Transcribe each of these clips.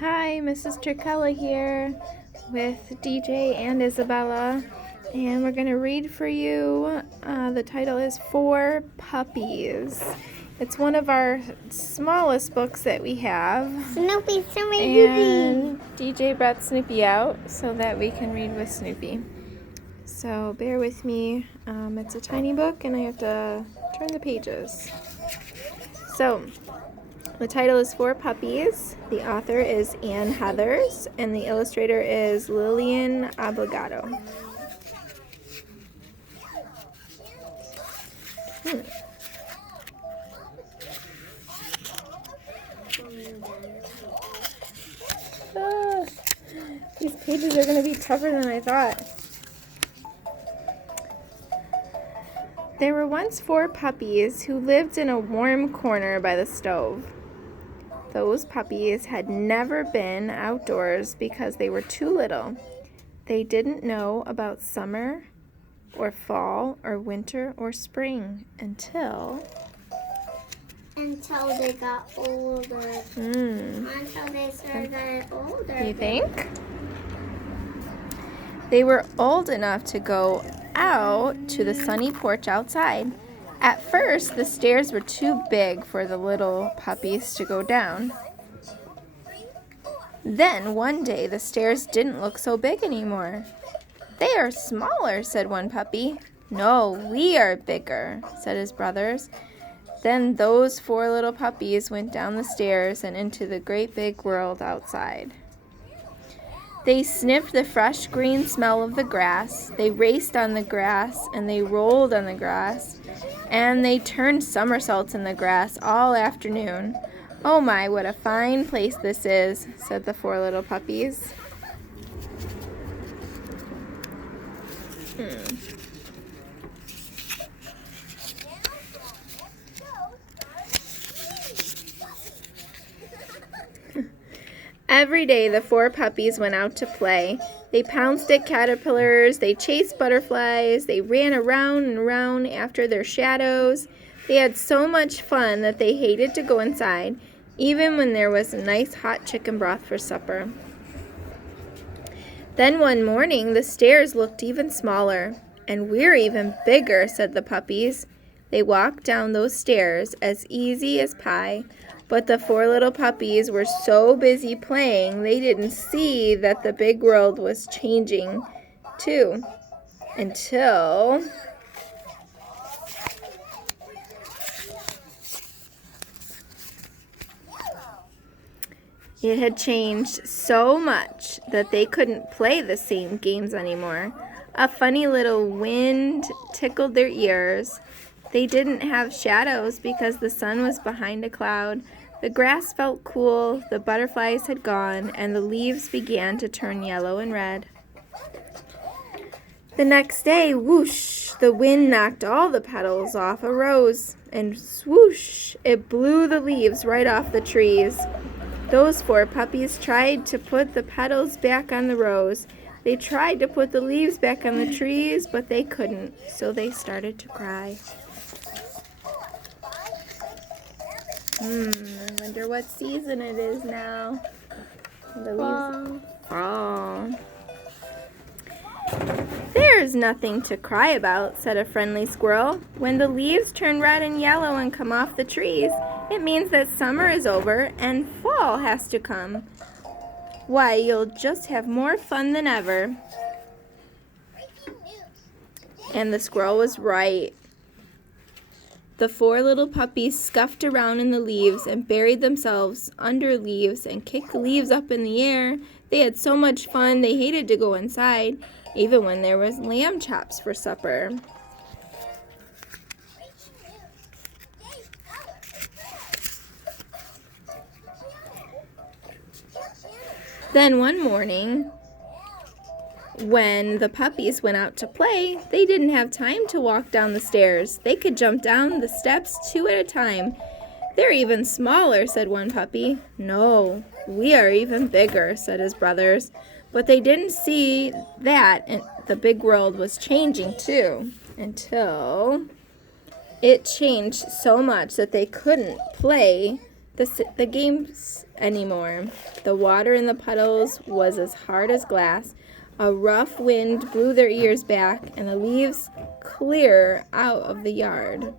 Hi, Mrs. Turkiela here with DJ and Isabella, and we're going to read for you. The title is For Puppies. It's one of our smallest books that we have. Snoopy. And DJ brought Snoopy out so that we can read with Snoopy. So bear with me. It's a tiny book and I have to turn the pages. So the title is For Puppies. The author is Ann Heathers, and the illustrator is Lillian Obligado. These pages are going to be tougher than I thought. There were once 4 puppies who lived in a warm corner by the stove. Those puppies had never been outdoors because they were too little. They didn't know about summer or fall or winter or spring until they got older. Until they started older. You think? They were old enough to go out to the sunny porch outside. At first, the stairs were too big for the little puppies to go down. Then, one day, the stairs didn't look so big anymore. "They are smaller," said one puppy. "No, we are bigger," said his brothers. Then those 4 little puppies went down the stairs and into the great big world outside. They sniffed the fresh green smell of the grass. They raced on the grass, and they rolled on the grass, and they turned somersaults in the grass all afternoon. "Oh my, what a fine place this is," said the 4 little puppies. Every day the 4 puppies went out to play. They pounced at caterpillars, they chased butterflies, they ran around and around after their shadows. They had so much fun that they hated to go inside, even when there was nice hot chicken broth for supper. Then one morning the stairs looked even smaller. "And we're even bigger," said the puppies. They walked down those stairs as easy as pie. But the 4 little puppies were so busy playing, they didn't see that the big world was changing too. Until it had changed so much that they couldn't play the same games anymore. A funny little wind tickled their ears. They didn't have shadows because the sun was behind a cloud. The grass felt cool, the butterflies had gone, and the leaves began to turn yellow and red. The next day, whoosh, the wind knocked all the petals off a rose, and swoosh, it blew the leaves right off the trees. Those 4 puppies tried to put the petals back on the rose. They tried to put the leaves back on the trees, but they couldn't, so they started to cry. I wonder what season it is now. The leaves. Fall. "There's nothing to cry about," said a friendly squirrel. "When the leaves turn red and yellow and come off the trees, it means that summer is over and fall has to come. Why, you'll just have more fun than ever." And the squirrel was right. The 4 little puppies scuffed around in the leaves and buried themselves under leaves and kicked the leaves up in the air. They had so much fun they hated to go inside, even when there was lamb chops for supper. Then one morning, when the puppies went out to play, they didn't have time to walk down the stairs. They could jump down the steps 2 at a time. "They're even smaller," said one puppy. "No, we are even bigger," said his brothers. But they didn't see that the big world was changing too, until it changed so much that they couldn't play the games anymore. The water in the puddles was as hard as glass. A rough wind blew their ears back, and the leaves clear out of the yard.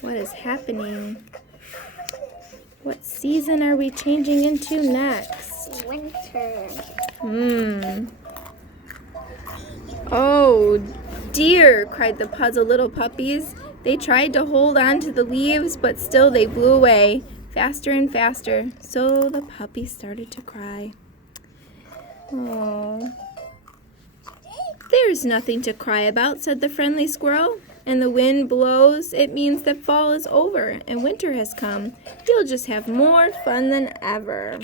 What is happening? What season are we changing into next? Winter. Oh dear, cried the puzzled little puppies. They tried to hold on to the leaves, but still they blew away, faster and faster. So the puppies started to cry. Oh, there's nothing to cry about, said the friendly squirrel. And the wind blows, it means that fall is over and winter has come. You'll just have more fun than ever.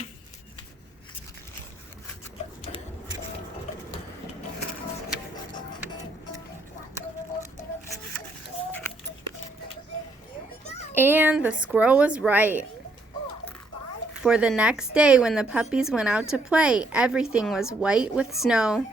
And the squirrel was right. For the next day, when the puppies went out to play, everything was white with snow.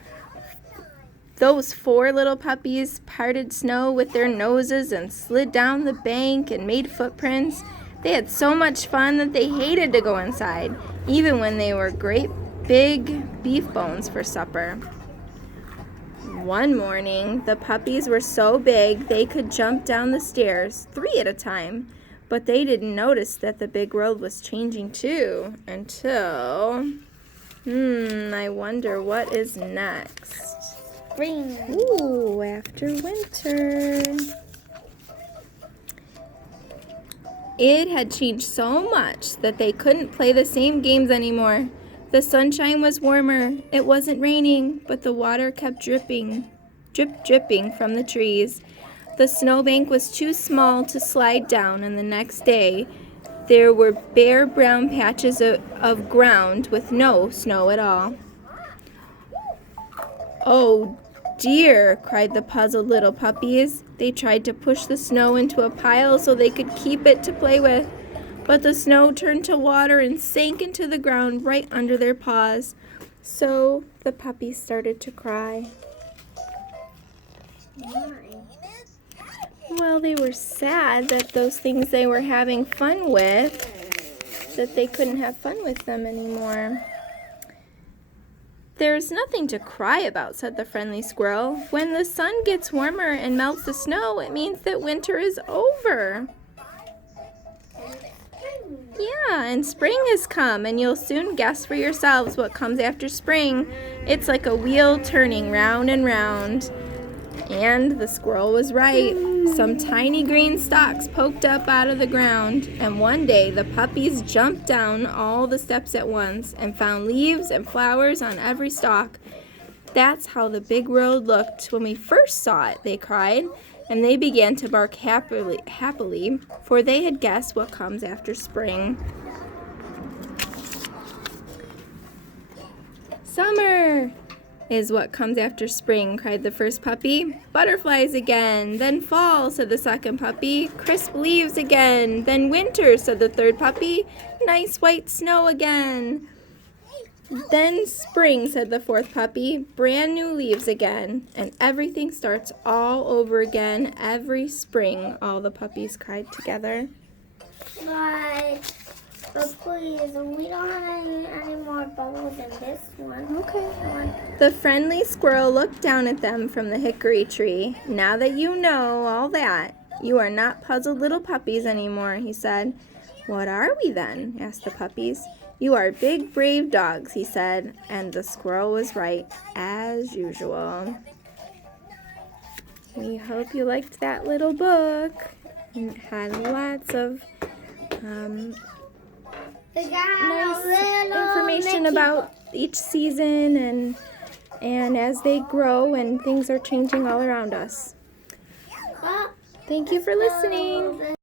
Those 4 little puppies parted snow with their noses and slid down the bank and made footprints. They had so much fun that they hated to go inside, even when they were great big beef bones for supper. One morning, the puppies were so big they could jump down the stairs 3 at a time. But they didn't notice that the big world was changing too until, I wonder what is next. Spring. Ooh, after winter. It had changed so much that they couldn't play the same games anymore. The sunshine was warmer. It wasn't raining, but the water kept dripping from the trees. The snowbank was too small to slide down, and the next day there were bare brown patches of ground with no snow at all. Oh dear, cried the puzzled little puppies. They tried to push the snow into a pile so they could keep it to play with, but the snow turned to water and sank into the ground right under their paws. So the puppies started to cry. Why? Well, they were sad that those things they were having fun with, that they couldn't have fun with them anymore. There's nothing to cry about, said the friendly squirrel. When the sun gets warmer and melts the snow, it means that winter is over. Yeah, and spring has come, and you'll soon guess for yourselves what comes after spring. It's like a wheel turning round and round. And the squirrel was right. Some tiny green stalks poked up out of the ground, and one day the puppies jumped down all the steps at once and found leaves and flowers on every stalk. That's how the big world looked when we first saw it, they cried, and they began to bark happily, for they had guessed what comes after spring. Summer is what comes after spring, cried the first puppy. Butterflies again. Then fall, said the second puppy. Crisp leaves again. Then winter, said the third puppy. Nice white snow again. Then spring, said the fourth puppy. Brand new leaves again. And everything starts all over again every spring, all the puppies cried together. But please, we don't have any more bubbles in this one. Okay. The friendly squirrel looked down at them from the hickory tree. Now that you know all that, you are not puzzled little puppies anymore, he said. What are we then? Asked the puppies. You are big, brave dogs, he said. And the squirrel was right, as usual. We hope you liked that little book. It had lots of nice information about each season and as they grow and things are changing all around us. Thank you for listening.